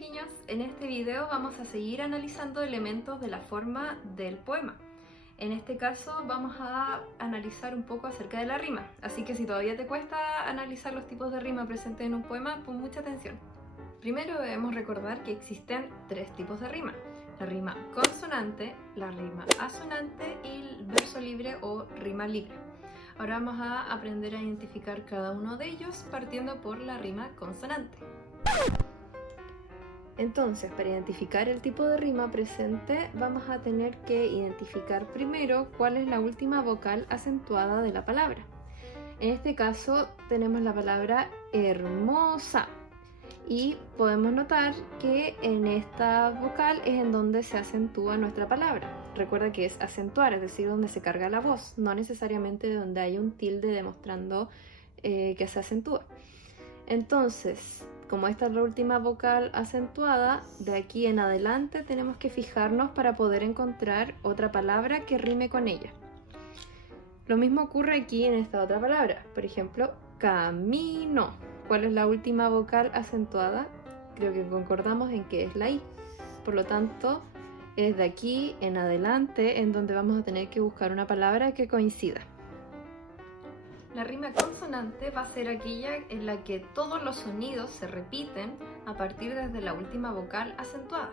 pequeños, en este video vamos a seguir analizando elementos de la forma del poema. En este caso vamos a analizar un poco acerca de la rima, así que si todavía te cuesta analizar los tipos de rima presentes en un poema, pon mucha atención. Primero debemos recordar que existen tres tipos de rima: la rima consonante, la rima asonante y el verso libre o rima libre. Ahora vamos a aprender a identificar cada uno de ellos partiendo por la rima consonante. Entonces, para identificar el tipo de rima presente, vamos a tener que identificar primero cuál es la última vocal acentuada de la palabra. En este caso tenemos la palabra hermosa y podemos notar que en esta vocal es en donde se acentúa nuestra palabra. Recuerda que es acentuar, es decir, donde se carga la voz, no necesariamente donde hay un tilde demostrando que se acentúa. Entonces, como esta es la última vocal acentuada, de aquí en adelante tenemos que fijarnos para poder encontrar otra palabra que rime con ella. Lo mismo ocurre aquí en esta otra palabra, por ejemplo, camino. ¿Cuál es la última vocal acentuada? Creo que concordamos en que es la I. Por lo tanto, es de aquí en adelante en donde vamos a tener que buscar una palabra que coincida. La rima consonante va a ser aquella en la que todos los sonidos se repiten a partir desde la última vocal acentuada.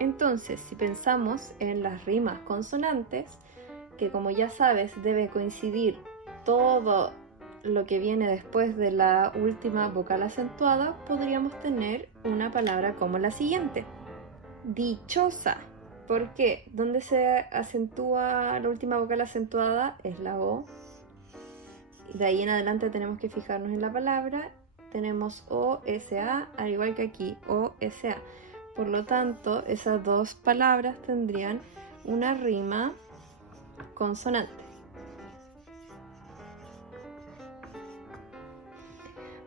Entonces, si pensamos en las rimas consonantes, que como ya sabes debe coincidir todo lo que viene después de la última vocal acentuada, podríamos tener una palabra como la siguiente: dichosa. ¿Por qué? ¿Dónde se acentúa la última vocal acentuada? Es la O. De ahí en adelante tenemos que fijarnos en la palabra. Tenemos O-S-A, al igual que aquí, O-S-A. Por lo tanto, esas dos palabras tendrían una rima consonante.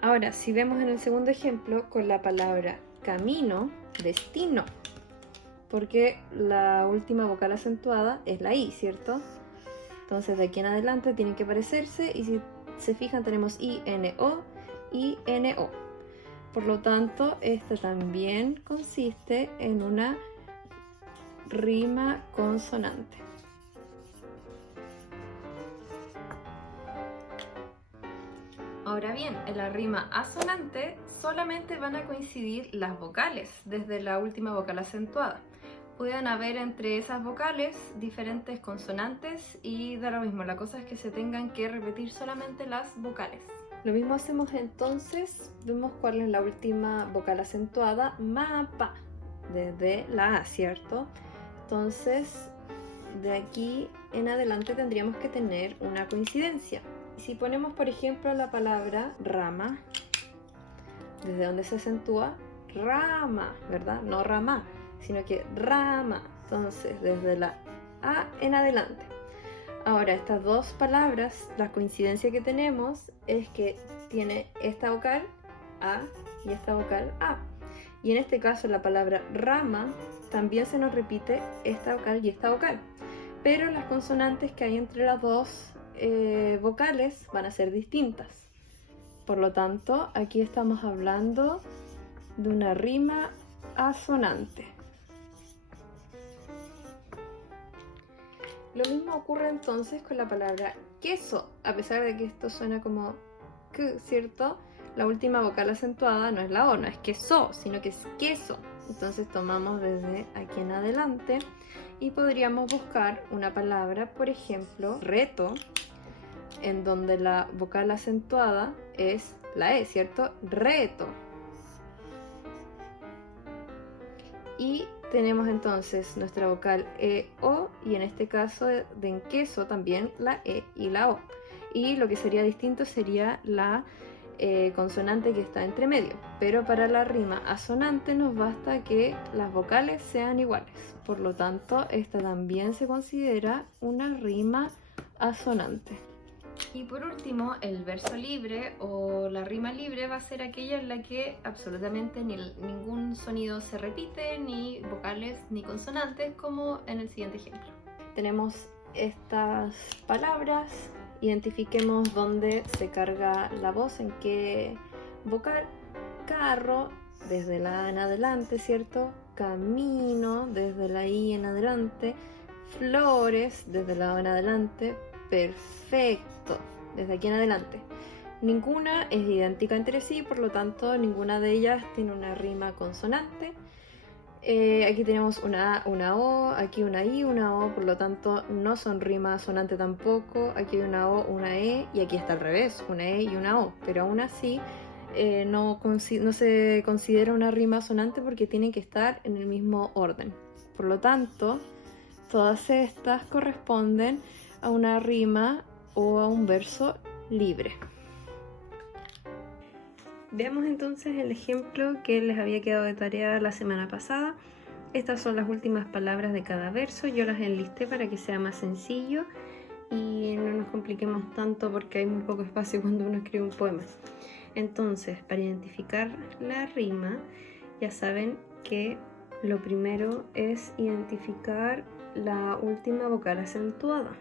Ahora, si vemos en el segundo ejemplo con la palabra camino, destino, porque la última vocal acentuada es la I, ¿cierto? Entonces de aquí en adelante tienen que parecerse, y si se fijan tenemos I-N-O, I-N-O. Por lo tanto, esta también consiste en una rima consonante. Ahora bien, en la rima asonante solamente van a coincidir las vocales desde la última vocal acentuada. Pueden haber entre esas vocales diferentes consonantes y da lo mismo, la cosa es que se tengan que repetir solamente las vocales. Lo mismo hacemos entonces, vemos cuál es la última vocal acentuada, mapa, desde la A, ¿cierto? Entonces, de aquí en adelante tendríamos que tener una coincidencia. Y si ponemos, por ejemplo, la palabra rama, desde donde se acentúa, rama, ¿verdad? No rama, sino que rama. Entonces, desde la A en adelante. Ahora, estas dos palabras, la coincidencia que tenemos es que tiene esta vocal A y esta vocal A. Y en este caso, la palabra rama también se nos repite esta vocal y esta vocal. Pero las consonantes que hay entre las dos vocales van a ser distintas. Por lo tanto, aquí estamos hablando de una rima asonante. Lo mismo ocurre entonces con la palabra queso. A pesar de que esto suena como K, ¿cierto? La última vocal acentuada no es la O, no es queso, sino que es queso. Entonces tomamos desde aquí en adelante y podríamos buscar una palabra, por ejemplo, reto, en donde la vocal acentuada es la E, ¿cierto? Reto. Y tenemos entonces nuestra vocal E-O, y en este caso de en queso también la E y la O. Y lo que sería distinto sería la consonante que está entre medio. Pero para la rima asonante nos basta que las vocales sean iguales. Por lo tanto, esta también se considera una rima asonante. Y por último, el verso libre o la rima libre va a ser aquella en la que absolutamente ningún sonido se repite, ni vocales ni consonantes, como en el siguiente ejemplo. Tenemos estas palabras, identifiquemos dónde se carga la voz, en qué vocal: carro, desde la A en adelante, ¿cierto? Camino, desde la I en adelante. Flores, desde la O en adelante. Perfecto, desde aquí en adelante. Ninguna es idéntica entre sí, por lo tanto ninguna de ellas tiene una rima consonante. Aquí tenemos una A, una O, aquí una I, una O, por lo tanto no son rimas sonante tampoco. Aquí hay una O, una E y aquí está al revés, una E y una O, pero aún así no se considera una rima sonante porque tienen que estar en el mismo orden. Por lo tanto, todas estas corresponden a una rima o a un verso libre. Veamos entonces el ejemplo que les había quedado de tarea la semana pasada. Estas son las últimas palabras de cada verso. Yo las enlisté para que sea más sencillo y no nos compliquemos tanto porque hay muy poco espacio cuando uno escribe un poema. Entonces, para identificar la rima, ya saben que lo primero es identificar la última vocal acentuada.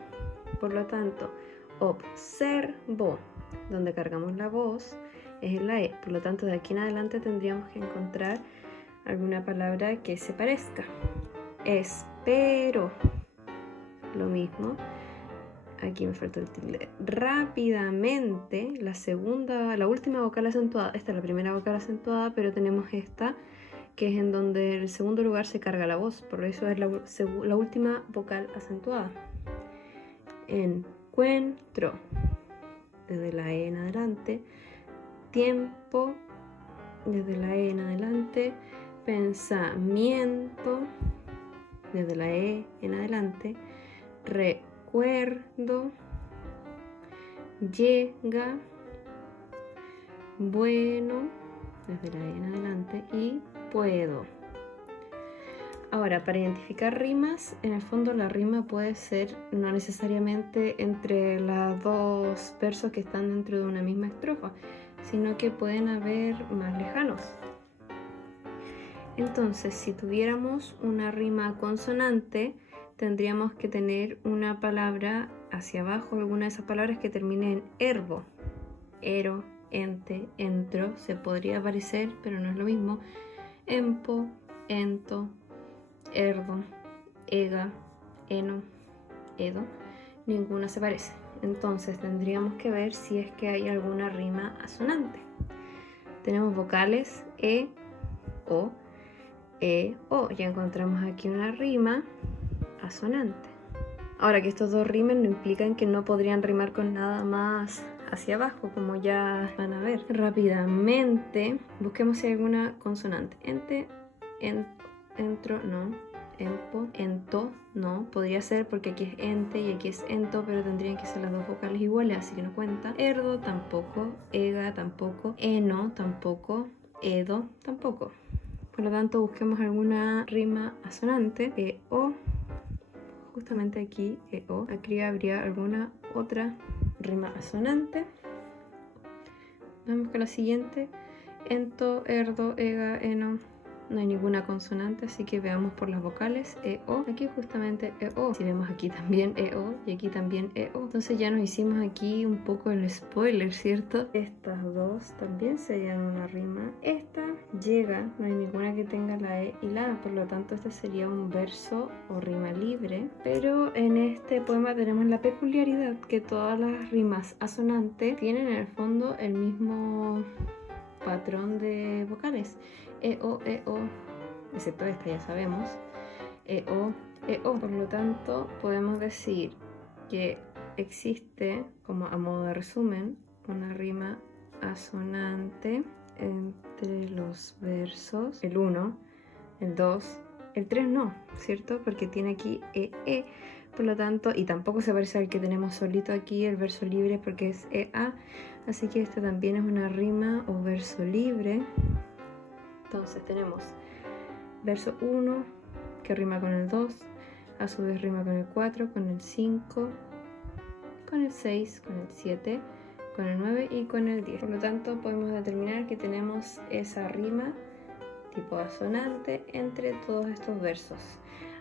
Por lo tanto, observo, donde cargamos la voz, es en la E. Por lo tanto, de aquí en adelante tendríamos que encontrar alguna palabra que se parezca. Espero, lo mismo. Aquí me faltó el tilde. Rápidamente, la última vocal acentuada. Esta es la primera vocal acentuada, pero tenemos esta, que es en donde el segundo lugar se carga la voz. Por eso es la última vocal acentuada. Encuentro, desde la E en adelante. Tiempo, desde la E en adelante. Pensamiento, desde la E en adelante. Recuerdo, llega, bueno, desde la E en adelante, y puedo. Ahora, para identificar rimas, en el fondo la rima puede ser no necesariamente entre los dos versos que están dentro de una misma estrofa, sino que pueden haber más lejanos. Entonces, si tuviéramos una rima consonante, tendríamos que tener una palabra hacia abajo, alguna de esas palabras que termine en erbo. Ero, ente, entro, se podría parecer, pero no es lo mismo. Empo, ento, erdo, ega, eno, edo, ninguna se parece. Entonces tendríamos que ver si es que hay alguna rima asonante. Tenemos vocales e, o, ya encontramos aquí una rima asonante. Ahora, que estos dos rimen no implican que no podrían rimar con nada más hacia abajo, como ya van a ver. Rápidamente, busquemos si hay alguna consonante. Ente, entro, no. Empo, ento, no. Podría ser porque aquí es ente y aquí es ento, pero tendrían que ser las dos vocales iguales, así que no cuenta. Erdo, tampoco. Ega, tampoco. Eno, tampoco. Edo, tampoco. Por lo tanto, busquemos alguna rima asonante. O, justamente aquí, o. Aquí habría alguna otra rima asonante. Vamos con la siguiente. Ento, erdo, ega, eno. No hay ninguna consonante, así que veamos por las vocales. O. Aquí justamente o. Si vemos aquí también o y aquí también o. Entonces ya nos hicimos aquí un poco el spoiler, ¿cierto? Estas dos también serían una rima. Esta llega, no hay ninguna que tenga la e y la a, por lo tanto este sería un verso o rima libre. Pero en este poema tenemos la peculiaridad que todas las rimas asonantes tienen en el fondo el mismo patrón de vocales. O, excepto esta, ya sabemos. O. Por lo tanto, podemos decir que existe, como a modo de resumen, una rima asonante entre los versos, el 1, el 2, el 3 no, ¿cierto? Porque tiene aquí e. Por lo tanto, y tampoco se parece al que tenemos solito aquí, el verso libre, porque es ea. Así que esta también es una rima o verso libre. Entonces tenemos verso 1 que rima con el 2, a su vez rima con el 4, con el 5, con el 6, con el 7, con el 9 y con el 10. Por lo tanto, podemos determinar que tenemos esa rima tipo asonante entre todos estos versos.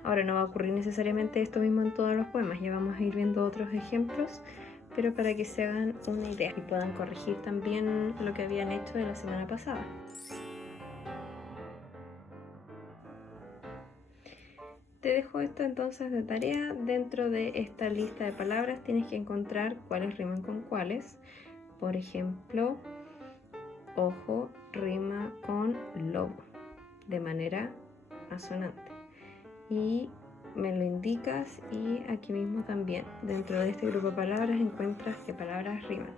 Ahora, no va a ocurrir necesariamente esto mismo en todos los poemas, ya vamos a ir viendo otros ejemplos, pero para que se hagan una idea y puedan corregir también lo que habían hecho de la semana pasada. Te dejo esto entonces de tarea. Dentro de esta lista de palabras tienes que encontrar cuáles riman con cuáles. Por ejemplo, ojo rima con lobo de manera asonante. Y me lo indicas, y aquí mismo también dentro de este grupo de palabras encuentras qué palabras riman.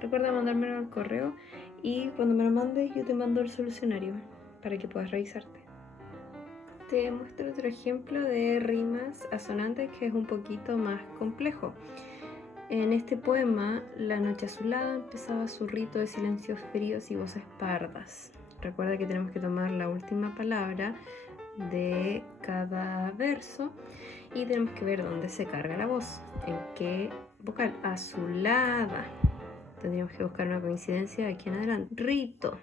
Recuerda mandármelo al correo, y cuando me lo mandes yo te mando el solucionario para que puedas revisarte. Te muestro otro ejemplo de rimas asonantes que es un poquito más complejo. En este poema, la noche azulada empezaba su rito de silencios fríos y voces pardas. Recuerda que tenemos que tomar la última palabra de cada verso y tenemos que ver dónde se carga la voz, en qué vocal. Azulada, tendríamos que buscar una coincidencia de aquí en adelante. Rito,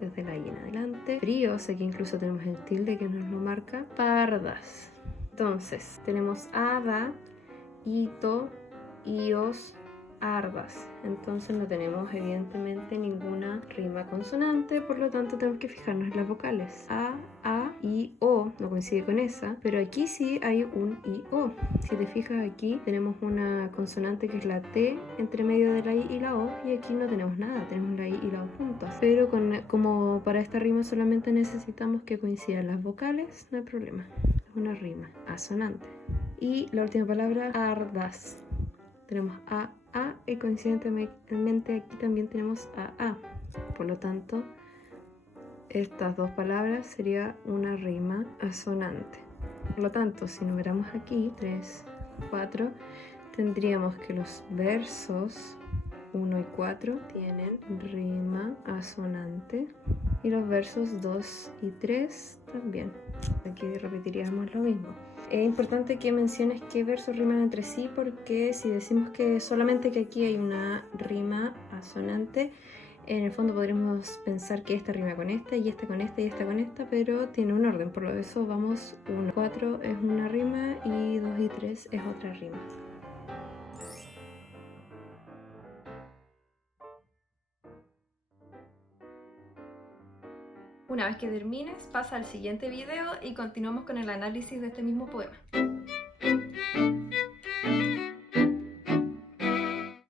desde la I en adelante. Fríos, aquí incluso tenemos el tilde que nos lo marca. Pardas, entonces tenemos hada, hito, ios, ardas. Entonces no tenemos evidentemente ninguna rima consonante, por lo tanto tenemos que fijarnos en las vocales. A, I, O, no coincide con esa, pero aquí sí hay un I, O. Si te fijas, aquí tenemos una consonante que es la T entre medio de la I y la O, y aquí no tenemos nada, tenemos la I y la O juntas. Pero como para esta rima solamente necesitamos que coincidan las vocales, no hay problema, es una rima asonante. Y la última palabra, ardas. Tenemos A, y coincidentemente aquí también tenemos A. Por lo tanto, estas dos palabras sería una rima asonante. Por lo tanto, si numeramos aquí 3, 4, tendríamos que los versos 1 y 4 tienen rima asonante, y los versos 2 y 3 también. Aquí repetiríamos lo mismo. Es importante que menciones qué versos riman entre sí, porque si decimos que solamente que aquí hay una rima asonante, en el fondo podríamos pensar que esta rima con esta, y esta con esta, y esta con esta, pero tiene un orden. Por lo eso vamos 1, 4 es una rima y 2 y 3 es otra rima. Una vez que termines, pasa al siguiente video y continuamos con el análisis de este mismo poema.